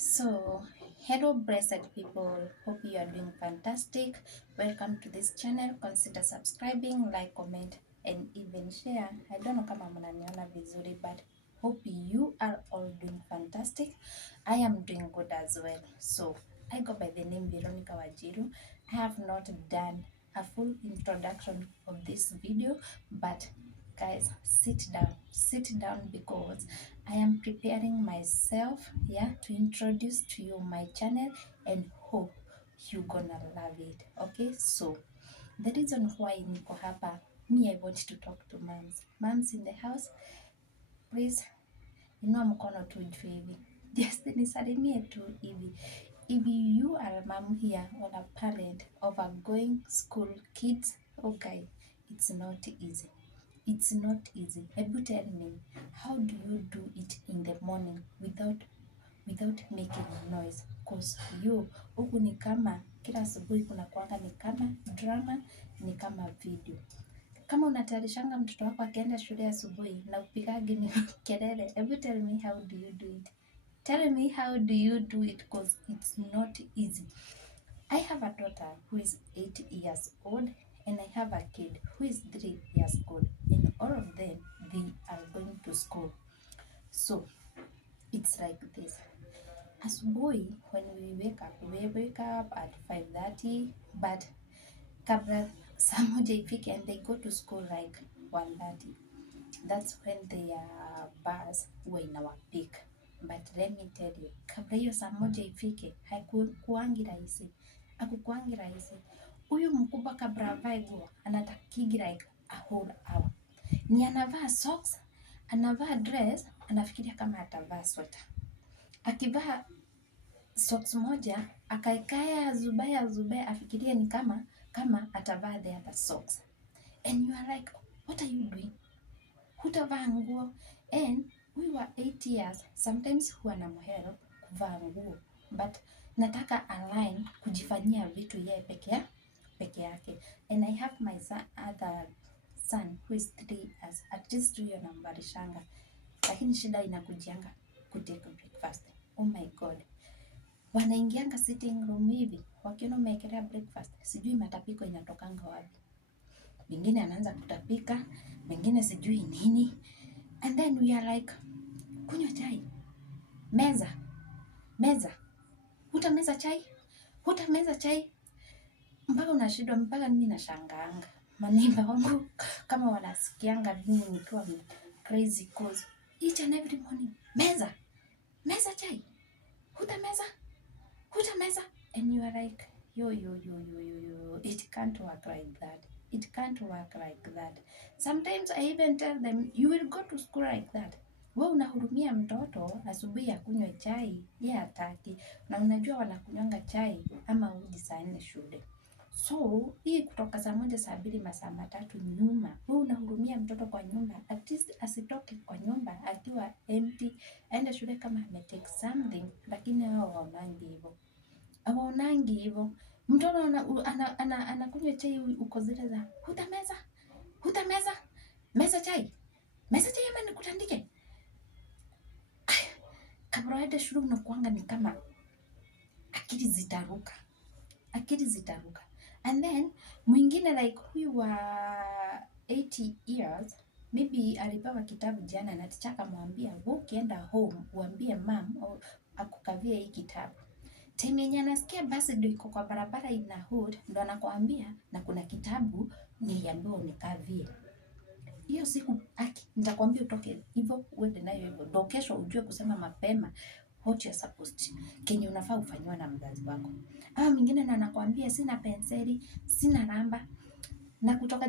So, hello, blessed people. Hope you are doing fantastic. Welcome to this channel. Consider subscribing, like, comment, and even share. I don't know kama mnaniona vizuri, but hope you are all doing fantastic. I am doing good as well. So, I go by the name Veronica Wajiru. I have not done a full introduction of this video, but guys, sit down because I am preparing myself, yeah, to introduce to you my channel and hope you gonna love it. Okay, so the reason why niko hapa, me, I want to talk to moms in the house. Please inua mkono tu juu hivi, just nisalimie tu hivi. If you are a mom here or a parent of a going school kids, okay, it's not easy. It's not easy. Hebu tell me, how do you do it in the morning without making noise? Cause you huku ni kama kila asubuhi kuna kuanga ni kama drama, ni kama video. Kama unatayarishanga mtoto wako akienda shule asubuhi na upigage ni kelele, hebu tell me, how do you do it? Tell me, how do you do it? Cause it's not easy. I have a daughter who is 8 years old and I have a kid who is 3 years old, and all of them, they are going to school. So it's like this. Asubuhi, when we wake up at 5:30, but kabla saa moja ifike and they go to school like 1:30. That's when their bus huwa inawapick. But let me tell you, kabla hiyo saa moja ifike, haikuangi rahisi. Hakukuangi rahisi. Huyu mkubwa kabla avae nguo, anatakigi like a whole hour. Ni anavaa socks, anavaa dress, anafikiria kama atavaa sweater. Akivaa socks moja, akaekaya zubaya afikiria ni kama atavaa the other socks. And you are like, what are you doing? Hutavaa nguo. And we were 8 years, sometimes huwa na mhelo kuvaa nguo, but nataka align kujifanyia vitu yeye peke yake. And I have my other son who is 3 years, at least huyo nambarishanga, lakini shida inakujianga kutake breakfast. Oh my god, wanaingianga sitting room hivi wakiona umeekelea breakfast, sijui matapiko inatokanga wapi. Mengine anaanza kutapika, mengine sijui nini. And then we are like, kunywa chai, meza, hutameza chai, mpaka unashindwa, mpaka mimi nashangaanga maneiba wangu kama wanasikianga mimi nikiwa crazy cause each and every morning, meza chai, hutameza, and you are like, yo, it can't work like that. It can't work like that. Sometimes I even tell them, you will go to school like that. Wewe unahurumia mtoto asubuhi ya kunywa chai, yeye hataki, na unajua wanakunywanga chai ama uji saa 4 shule. So, hii kutoka saa 1 saa 2 masaa 3 nyuma, wewe unahurumia mtoto kwa nyumba, at least asitoke kwa nyumba akiwa empty, aende shule kama ametake something, lakini hao hawaonangi hivyo. Mtoto anakunywa chai, uko zile za hutameza, meza chai ama nikutandike. Kabla uende shule unakuanga ni kama akili zitaruka. And then mwingine like huyu wa 80 years, maybe alipewa kitabu jana na teacher akamwambia, wewe ukienda home uambie mom akukavie hii kitabu. Time yenye anasikia basi ndio iko kwa barabara ina hood, ndo anakuambia na kuna kitabu niliambiwa unikavie. Hiyo siku nitakwambia utoke hivyo uende nayo hivyo. Ndio kesho ujue kusema mapema what you are supposed to. Kenye unafaa ufanywe na mzazi wako. Mwingine na anakuambia sina penseli, sina ramba. Na kutoka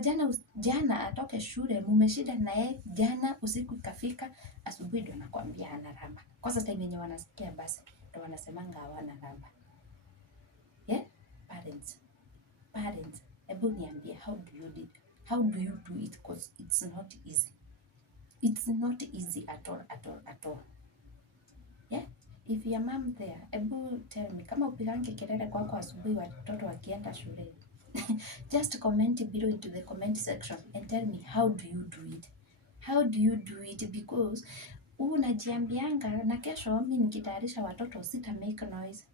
jana atoke shule, mumeshida na yeye jana usiku ikafika, asubuhi ndio anakuambia hana ramba. Kwa sababu time yenye wanasikia basi ndio wanasemanga hawana ramba. Yeah? Parents, hebu niambie, how do you do it? Because it's not easy. It's not easy at all. Yeah? If your mom there, hebu tell me, kama upigange kelele kwako asubuhi watoto wakienda shule. Just comment below into the comment section and tell me, how do you do it? Because unajiambianga na kesho mimi nikitayarisha watoto sita make noise.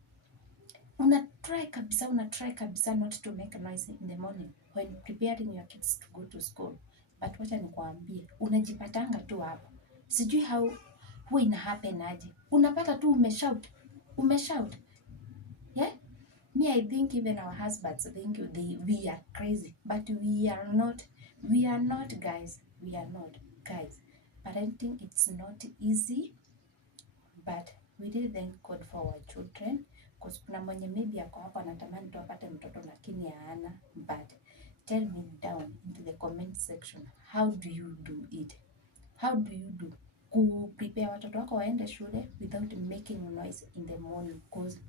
Una try kabisa not to make noise in the morning when preparing your kids to go to school. But wacha nikuambie, unajipatanga tu hapo. Sijui how huwa ina happen aje. Unapata tu umeshout. Yeah? Me, I think even our husbands think we are crazy, but we are not. We are not, guys. We are not, guys. Parenting, it's not easy, but we really thank God for our children, because kuna mwenye maybe ako hapa anatamani tu apate mtoto lakini haana. But tell me down into the comment section, how do you do it? How do you do ku prepare watoto wako waende shule without making noise in the morning? Because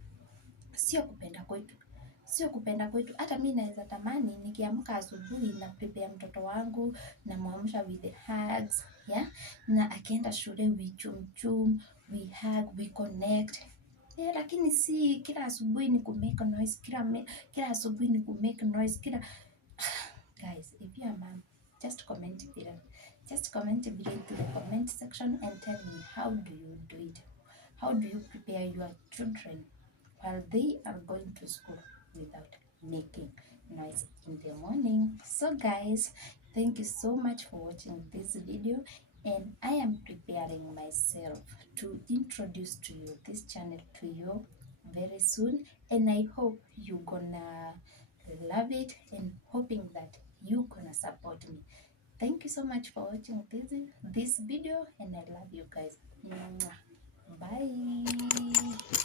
sio kupenda kwetu. Hata mimi naweza tamani nikiamka asubuhi na prepare mtoto wangu na muamsha with the hugs, yeah, na akienda shule we chum, we hug, we connect. Yeah, lakini si kila asubuhi ni ku make noise, kila asubuhi ni ku make noise, guys, if you are mom, just comment below. Just comment below into the comment section and tell me, how do you do it? How do you prepare your children while they are going to school without making noise in the morning? So guys, thank you so much for watching this video, and I am preparing myself to introduce to you this channel to you very soon, and I hope you gonna love it and hoping that you gonna support me. Thank you so much for watching this video, and I love you guys. Bye.